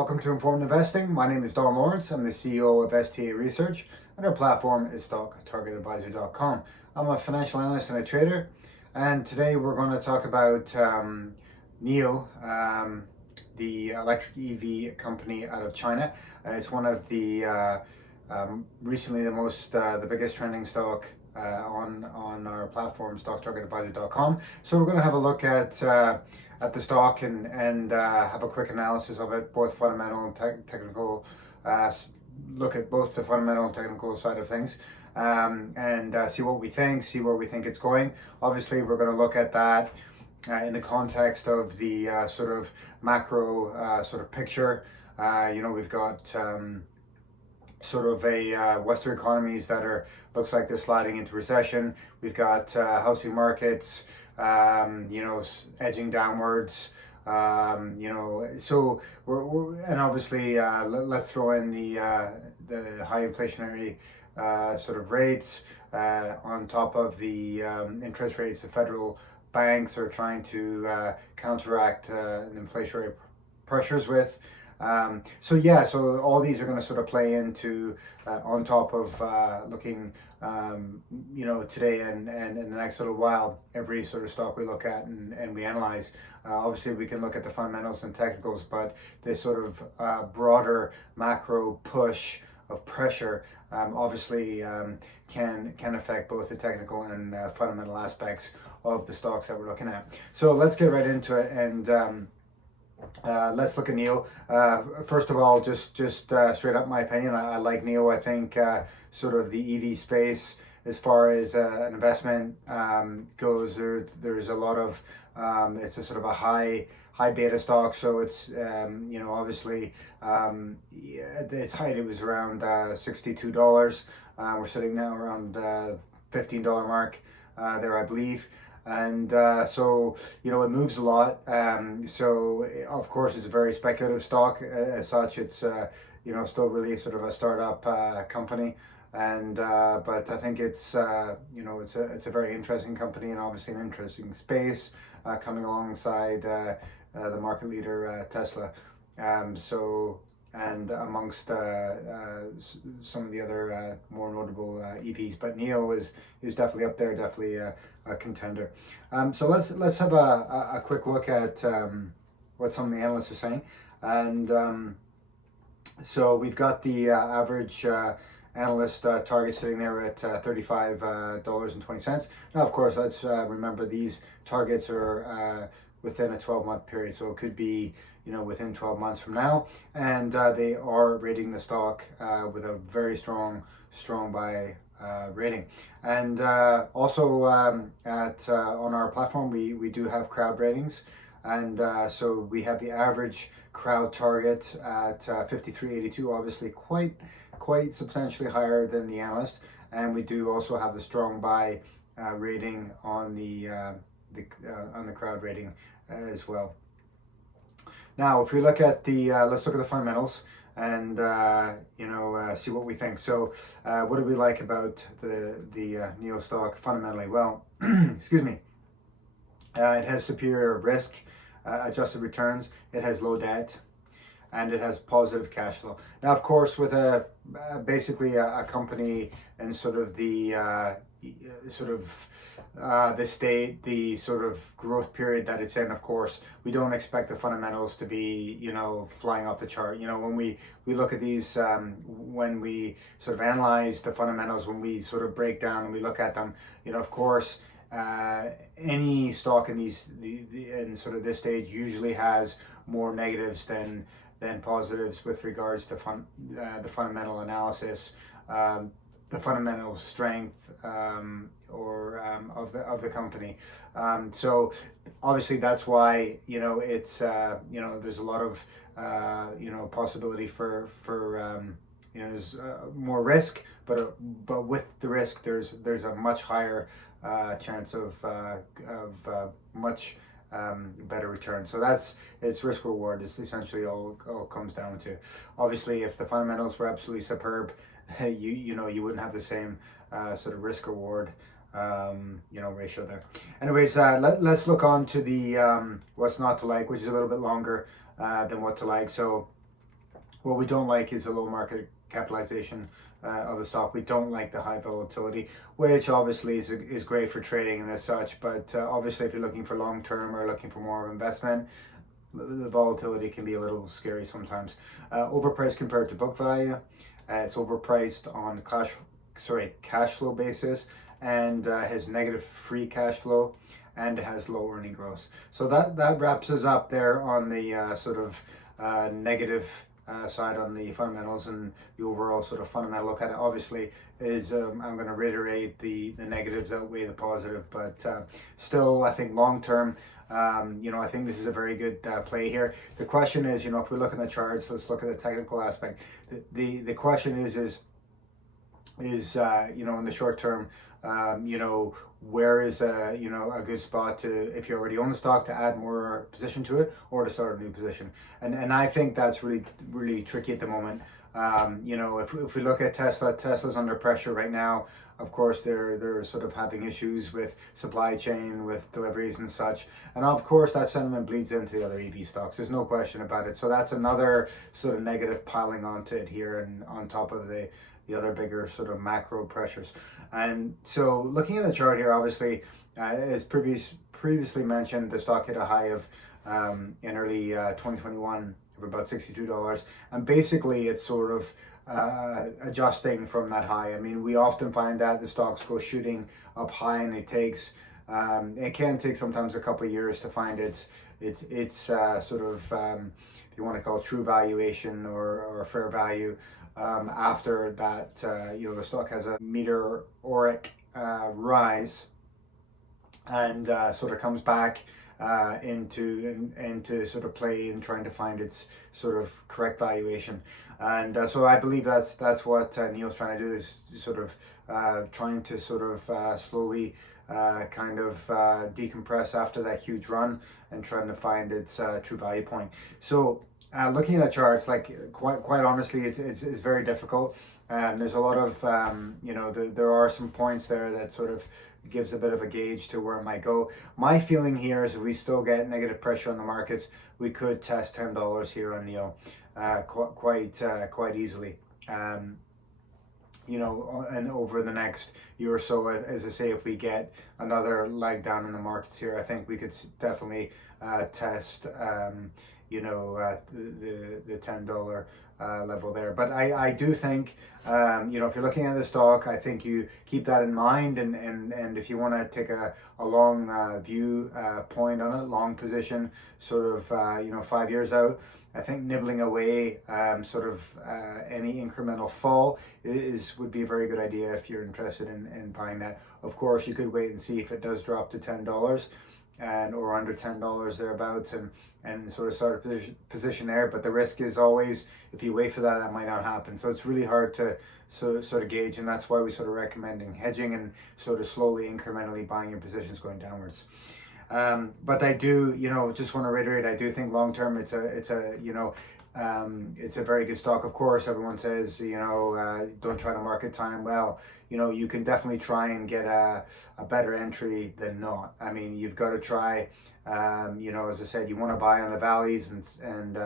Welcome to Informed Investing. My name is Don Lawrence. I'm the CEO of STA Research, and our platform is StockTargetAdvisor.com. I'm a financial analyst and a trader, and today we're going to talk about Nio, the electric EV company out of China. It's one of the recently the biggest trending stock on our platform, StockTargetAdvisor.com. So we're going to have a look at the stock and have a quick analysis of it, both fundamental and technical. Look at both the fundamental and technical side of things, and see what we think, see where we think it's going. Obviously, we're going to look at that in the context of the sort of macro sort of picture. We've got sort of Western economies that looks like they're sliding into recession. We've got housing markets, edging downwards. So and obviously let's throw in the high inflationary sort of rates on top of the interest rates. The federal banks are trying to counteract the inflationary pressures with. So all these are going to sort of play into on top of looking today and in the next little while, every sort of stock we look at and we analyze. Obviously we can look at the fundamentals and technicals, but this sort of broader macro push of pressure obviously can affect both the technical and fundamental aspects of the stocks that we're looking at. So let's get right into it, and let's look at Nio. First of all, just straight up my opinion, I like Nio. I think sort of the EV space, as far as an investment goes, there's a lot of it's a sort of a high beta stock. So it's obviously its height, it was around $62. We're sitting now around $15 mark there, I believe. And so it moves a lot. So of course it's a very speculative stock as such. It's still really sort of a startup company, and but I think it's it's a very interesting company, and obviously an interesting space coming alongside the market leader Tesla. And amongst some of the other more notable EVs, but Nio is definitely up there, definitely a contender. So let's have a quick look at what some of the analysts are saying, and so we've got the average analyst target sitting there at $35.20. Now, of course, let's remember these targets are within a 12-month period, so it could be within 12 months from now, and they are rating the stock with a very strong buy rating. And also on our platform we do have crowd ratings, and so we have the average crowd target at 53.82, obviously quite substantially higher than the analyst, and we do also have a strong buy rating on the crowd rating as well. Now, if we look at let's look at the fundamentals and see what we think. So, what do we like about the Nio stock fundamentally? Well, excuse me. It has superior risk adjusted returns. It has low debt, and it has positive cash flow. Now, of course, with basically a company and sort of the state, the sort of growth period that it's in, of course, we don't expect the fundamentals to be, flying off the chart. When we look at these, when we sort of analyze the fundamentals, when we sort of break down and we look at them, of course, any stock in sort of this stage usually has more negatives than positives with regards to the fundamental analysis, the fundamental strength of the company. So obviously that's why it's there's a lot of possibility for there's more risk, but with the risk there's a much higher chance of much better return. So it's risk reward is essentially all comes down to. Obviously, if the fundamentals were absolutely superb, you wouldn't have the same sort of risk reward ratio there. Anyways, let's look on to the what's not to like, which is a little bit longer than what to like. So What we don't like is the low market capitalization of the stock. We don't like the high volatility, which obviously is great for trading and as such, but obviously if you're looking for long term or looking for more of investment, the volatility can be a little scary sometimes. Overpriced compared to book value. It's overpriced on cash flow basis, and has negative free cash flow, and it has low earning growth. So that wraps us up there on the negative side on the fundamentals, and the overall sort of fundamental look at it obviously is I'm going to reiterate the negatives outweigh the positive, but still I think long term I think this is a very good play here. The question is, if we look at the charts, let's look at the technical aspect. The question is in the short term, where is a good spot to, if you already own the stock, to add more position to it or to start a new position. And I think that's really tricky at the moment. If we look at Tesla's under pressure right now. Of course, they're sort of having issues with supply chain, with deliveries and such. And of course, that sentiment bleeds into the other EV stocks. There's no question about it. So that's another sort of negative piling onto it here, and on top of the other bigger sort of macro pressures. And so looking at the chart here, obviously, as previously mentioned, the stock hit a high of in early 2021 of about $62. And basically, it's sort of adjusting from that high. I mean, we often find that the stocks go shooting up high, and it can take sometimes a couple of years to find its sort of, if you want to call it true valuation or fair value. After that, the stock has a meteoric rise, and sort of comes back into sort of play and trying to find its sort of correct valuation. And so I believe that's what Nio's trying to do, is sort of trying to sort of slowly kind of decompress after that huge run and trying to find its true value point. So looking at the charts, like quite honestly, it's very difficult. There's a lot of there are some points there that sort of gives a bit of a gauge to where it might go. My feeling here is if we still get negative pressure on the markets, we could test $10 here on Nio quite easily. And over the next year or so, as I say, if we get another leg down in the markets here, I think we could definitely test the $10 level there. But I do think, if you're looking at the stock, I think you keep that in mind, and if you want to take a long view point on it, long position, sort of 5 years out, I think nibbling away any incremental fall would be a very good idea if you're interested in buying that. Of course, you could wait and see if it does drop to $10 or under $10 thereabouts, and sort of start a position there. But the risk is always, if you wait for that, that might not happen. So it's really hard to sort of gauge, and that's why we sort of recommending hedging and sort of slowly incrementally buying your positions going downwards. But I do, just want to reiterate, I do think long term it's a very good stock. Of course, everyone says, don't try to market time. Well, you can definitely try and get a better entry than not. I mean, you've got to try, as I said, you want to buy on the valleys and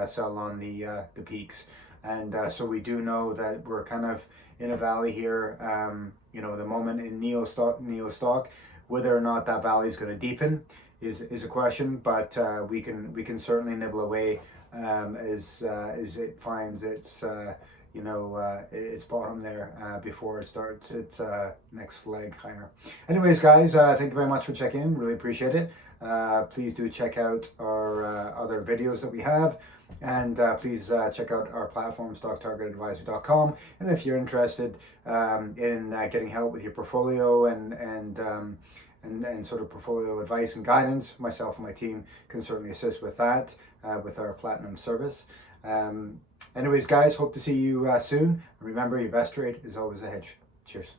sell on the peaks. And so we do know that we're kind of in a valley here, the moment in Nio stock, whether or not that valley is going to deepen is a question, but we can certainly nibble away as it finds its bottom there before it starts its next leg higher. Anyways, guys, thank you very much for checking in. Really appreciate it. Please do check out our other videos that we have, and please check out our platform, stocktargetadvisor.com. And if you're interested in getting help with your portfolio and sort of portfolio advice and guidance, myself and my team can certainly assist with that with our platinum service. Anyways, guys, hope to see you soon. And remember, your best trade is always a hedge. Cheers.